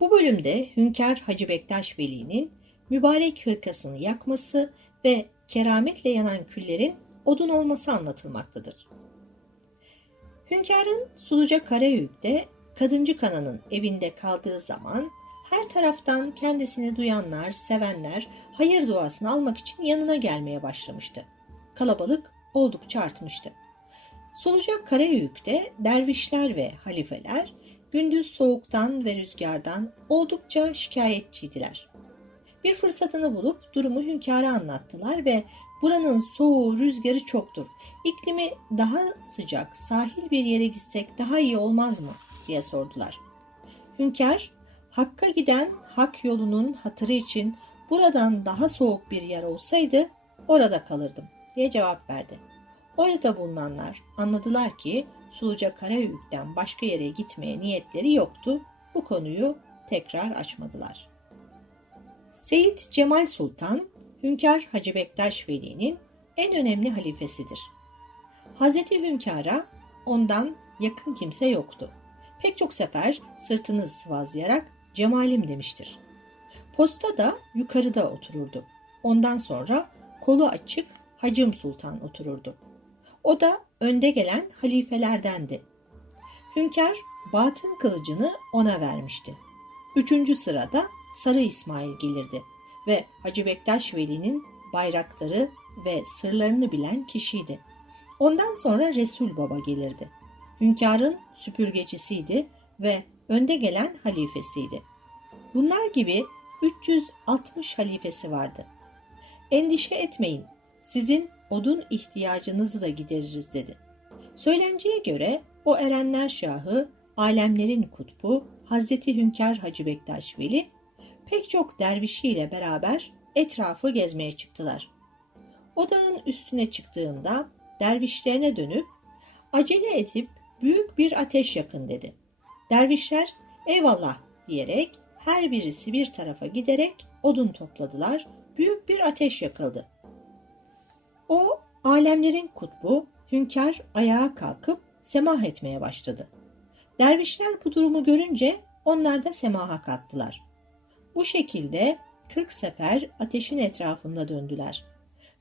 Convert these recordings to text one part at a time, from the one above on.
Bu bölümde Hünkar Hacı Bektaş Veli'nin mübarek hırkasını yakması ve kerametle yanan küllerin odun olması anlatılmaktadır. Hünkârın Suluca Karayük'te Kadıncı Kana'nın evinde kaldığı zaman her taraftan kendisini duyanlar, sevenler hayır duasını almak için yanına gelmeye başlamıştı. Kalabalık oldukça artmıştı. Solucak Karayüyük'te dervişler ve halifeler gündüz soğuktan ve rüzgardan oldukça şikayetçiydiler. Bir fırsatını bulup durumu hünkâra anlattılar ve buranın soğuğu rüzgarı çoktur. İklimi daha sıcak sahil bir yere gitsek daha iyi olmaz mı diye sordular. Hünkâr Hakk'a giden hak yolunun hatırı için buradan daha soğuk bir yer olsaydı orada kalırdım diye cevap verdi. Orada bulunanlar anladılar ki Suluca Karayük'ten başka yere gitmeye niyetleri yoktu. Bu konuyu tekrar açmadılar. Seyit Cemal Sultan, Hünkar Hacı Bektaş Veli'nin en önemli halifesidir. Hazreti Hünkar'a ondan yakın kimse yoktu. Pek çok sefer sırtını sıvazlayarak Cemalim demiştir. Posta da yukarıda otururdu. Ondan sonra kolu açık Hacım Sultan otururdu. O da önde gelen halifelerdendi. Hünkar batın kılıcını ona vermişti. Üçüncü sırada Sarı İsmail gelirdi ve Hacı Bektaş Veli'nin bayrakları ve sırlarını bilen kişiydi. Ondan sonra Resul Baba gelirdi. Hünkârın süpürgecisiydi ve önde gelen halifesiydi. Bunlar gibi 360 halifesi vardı. Endişe etmeyin, sizin odun ihtiyacınızı da gideririz dedi. Söylenceye göre o erenler şahı, alemlerin kutbu Hazreti Hünkar Hacı Bektaş Veli pek çok dervişiyle beraber etrafı gezmeye çıktılar. O dağın üstüne çıktığında dervişlerine dönüp acele edip büyük bir ateş yakın dedi. Dervişler eyvallah diyerek her birisi bir tarafa giderek odun topladılar. Büyük bir ateş yakıldı. O alemlerin kutbu hünkâr ayağa kalkıp semah etmeye başladı. Dervişler bu durumu görünce onlar da semaha kalktılar. Bu şekilde 40 sefer ateşin etrafında döndüler.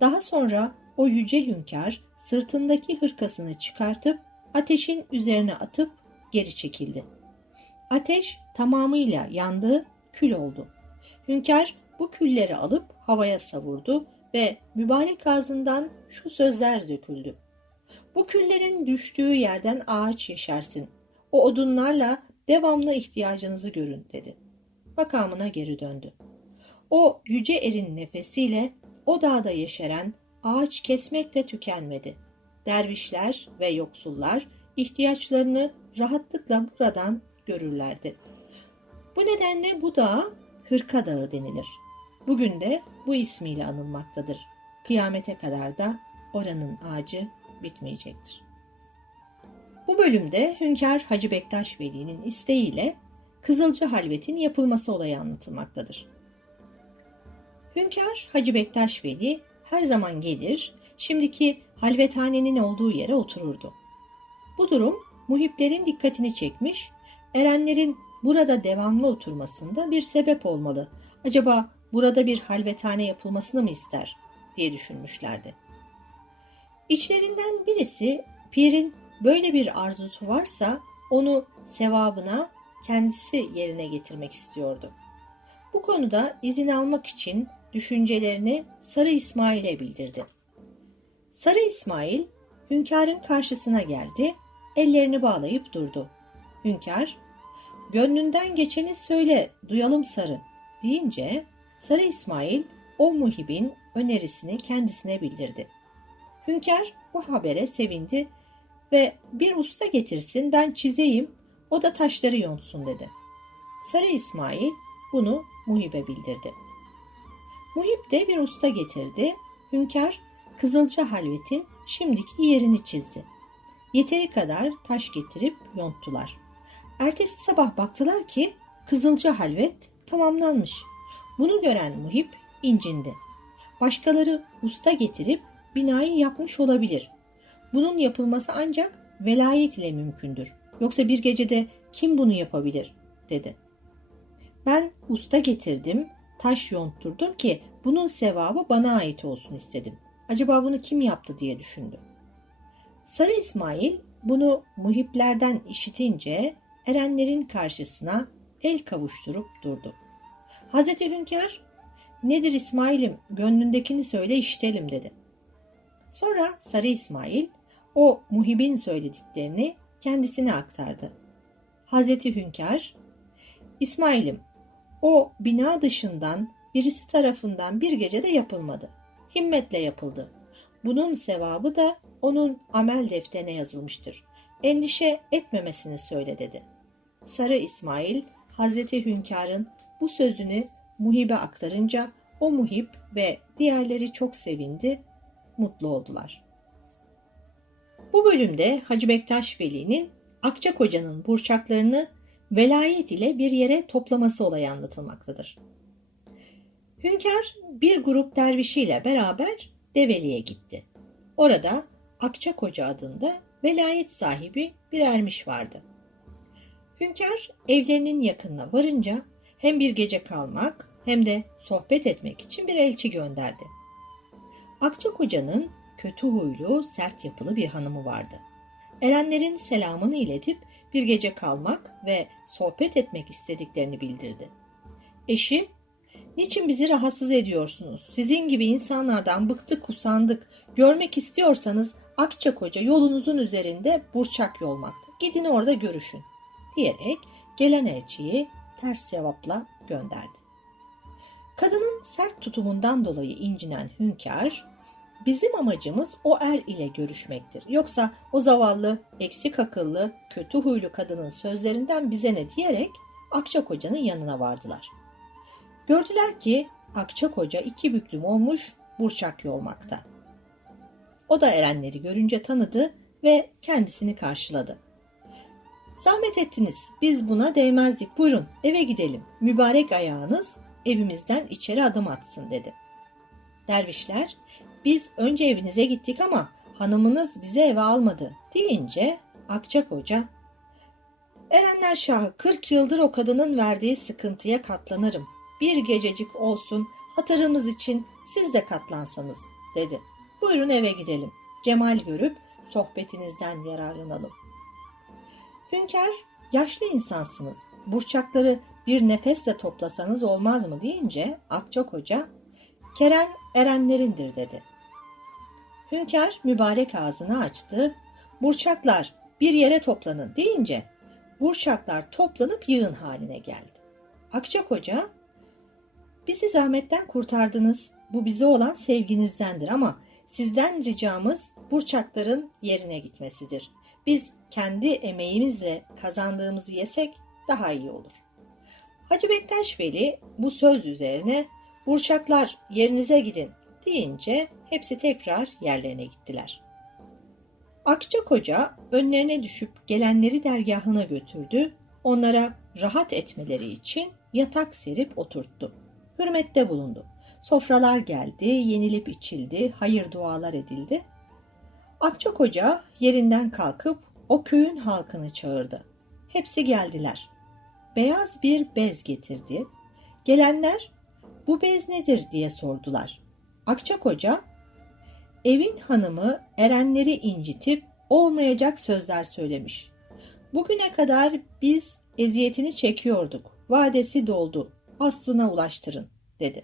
Daha sonra o yüce hünkâr sırtındaki hırkasını çıkartıp ateşin üzerine atıp geri çekildi. Ateş tamamıyla yandı, kül oldu. Hünkâr bu külleri alıp havaya savurdu ve mübarek ağzından şu sözler döküldü. Bu küllerin düştüğü yerden ağaç yeşersin. O odunlarla devamlı ihtiyacınızı görün dedi. Makamına geri döndü. O yüce erin nefesiyle o dağda yeşeren ağaç kesmekle tükenmedi. Dervişler ve yoksullar ihtiyaçlarını rahatlıkla buradan görürlerdi. Bu nedenle bu dağa Hırka Dağı denilir. Bugün de bu ismiyle anılmaktadır. Kıyamete kadar da oranın ağacı bitmeyecektir. Bu bölümde Hünkar Hacı Bektaş Veli'nin isteğiyle Kızılcı Halvet'in yapılması olayı anlatılmaktadır. Hünkar Hacı Bektaş Veli her zaman gelir, şimdiki halvethanenin olduğu yere otururdu. Bu durum muhiplerin dikkatini çekmiş, erenlerin burada devamlı oturmasında bir sebep olmalı. Acaba burada bir halvethane yapılmasını mı ister diye düşünmüşlerdi. İçlerinden birisi pirin böyle bir arzusu varsa onu sevabına kendisi yerine getirmek istiyordu. Bu konuda izin almak için düşüncelerini Sarı İsmail'e bildirdi. Sarı İsmail hünkârın karşısına geldi, ellerini bağlayıp durdu. Hünkâr, gönlünden geçeni söyle, duyalım Sarı deyince Sarı İsmail o muhibin önerisini kendisine bildirdi. Hünkâr bu habere sevindi ve bir usta getirsin ben çizeyim o da taşları yontsun dedi. Sarı İsmail bunu Muhib'e bildirdi. Muhib de bir usta getirdi. Hünkâr Kızılca Halvet'in şimdiki yerini çizdi. Yeteri kadar taş getirip yonttular. Ertesi sabah baktılar ki Kızılca Halvet tamamlanmış. Bunu gören Muhip incindi. Başkaları usta getirip binayı yapmış olabilir. Bunun yapılması ancak velayet ile mümkündür. Yoksa bir gecede kim bunu yapabilir? dedi. Ben usta getirdim, taş yonturdum ki bunun sevabı bana ait olsun istedim. Acaba bunu kim yaptı diye düşündü. Sarı İsmail bunu muhiplerden işitince erenlerin karşısına el kavuşturup durdu. Hazreti Hünkar, nedir İsmail'im gönlündekini söyle işitelim dedi. Sonra Sarı İsmail o muhibin söylediklerini kendisine aktardı. Hazreti Hünkar, İsmail'im o bina dışından birisi tarafından bir gecede yapılmadı. Himmetle yapıldı. Bunun sevabı da onun amel defterine yazılmıştır. Endişe etmemesini söyle dedi. Sarı İsmail Hazreti Hünkar'ın bu sözünü muhibe aktarınca o muhip ve diğerleri çok sevindi, mutlu oldular. Bu bölümde Hacı Bektaş Veli'nin Akçakoca'nın burçaklarını velayet ile bir yere toplaması olayı anlatılmaktadır. Hünkar bir grup dervişiyle beraber Develi'ye gitti. Orada Akçakoca adında velayet sahibi bir ermiş vardı. Hünkar evlerinin yakınına varınca hem bir gece kalmak hem de sohbet etmek için bir elçi gönderdi. Akçakoca'nın kötü huylu, sert yapılı bir hanımı vardı. Erenlerin selamını iletip bir gece kalmak ve sohbet etmek istediklerini bildirdi. Eşi, niçin bizi rahatsız ediyorsunuz? Sizin gibi insanlardan bıktık usandık. Görmek istiyorsanız Akçakoca yolunuzun üzerinde burçak yolmakta. Gidin orada görüşün diyerek gelen elçiyi ters cevapla gönderdi. Kadının sert tutumundan dolayı incinen hünkâr, bizim amacımız o er ile görüşmektir. Yoksa o zavallı, eksik akıllı, kötü huylu kadının sözlerinden bize ne diyerek Akçakoca'nın yanına vardılar. Gördüler ki Akçakoca iki büklüm olmuş burçak yolmakta. O da erenleri görünce tanıdı ve kendisini karşıladı. Zahmet ettiniz. Biz buna değmezdik. Buyurun eve gidelim. Mübarek ayağınız evimizden içeri adım atsın dedi. Dervişler biz önce evinize gittik ama hanımınız bizi eve almadı deyince Akçakoca Erenler Şahı 40 yıldır o kadının verdiği sıkıntıya katlanırım. Bir gececik olsun hatırımız için siz de katlansanız dedi. Buyurun eve gidelim. Cemal görüp sohbetinizden yararlanalım. Hünkar, yaşlı insansınız. Burçakları bir nefesle toplasanız olmaz mı deyince Akçak Hoca, Kerem erenlerindir dedi. Hünkar mübarek ağzını açtı. Burçaklar bir yere toplanın deyince burçaklar toplanıp yığın haline geldi. Akçak Hoca, bizi zahmetten kurtardınız. Bu bize olan sevginizdendir ama sizden ricamız burçakların yerine gitmesidir. Biz kendi emeğimizle kazandığımızı yesek daha iyi olur. Hacı Bektaş Veli bu söz üzerine burçaklar yerinize gidin deyince hepsi tekrar yerlerine gittiler. Akçak Hoca önlerine düşüp gelenleri dergahına götürdü, onlara rahat etmeleri için yatak serip oturttu. Hürmette bulundu. Sofralar geldi, yenilip içildi, hayır dualar edildi. Akçak Hoca yerinden kalkıp o köyün halkını çağırdı. Hepsi geldiler. Beyaz bir bez getirdi. Gelenler bu bez nedir diye sordular. Akçak Hoca evin hanımı erenleri incitip olmayacak sözler söylemiş. Bugüne kadar biz eziyetini çekiyorduk. Vadesi doldu. Aslına ulaştırın dedi.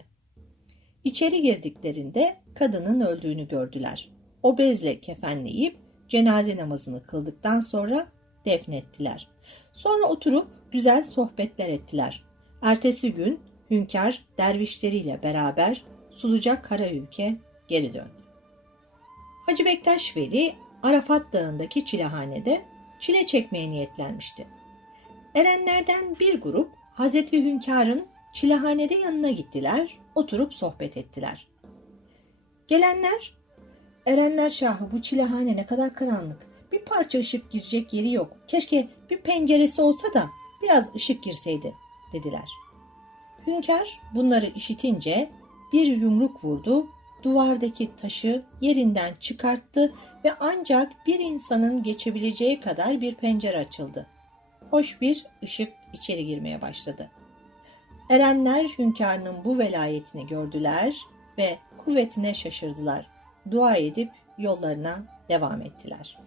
İçeri girdiklerinde kadının öldüğünü gördüler. O bezle kefenleyip cenaze namazını kıldıktan sonra defnettiler. Sonra oturup güzel sohbetler ettiler. Ertesi gün hünkâr dervişleriyle beraber Sulucak Karayülke geri döndü. Hacı Bektaş Veli Arafat Dağı'ndaki çilehanede çile çekmeye niyetlenmişti. Erenlerden bir grup Hazreti Hünkar'ın çilehanede yanına gittiler, oturup sohbet ettiler. Gelenler Erenler Şahı bu çilehane ne kadar karanlık. Bir parça ışık girecek yeri yok. Keşke bir penceresi olsa da biraz ışık girseydi dediler. Hünkar bunları işitince bir yumruk vurdu, duvardaki taşı yerinden çıkarttı ve ancak bir insanın geçebileceği kadar bir pencere açıldı. Hoş bir ışık içeri girmeye başladı. Erenler hünkârının bu velayetini gördüler ve kuvvetine şaşırdılar. Dua edip yollarına devam ettiler.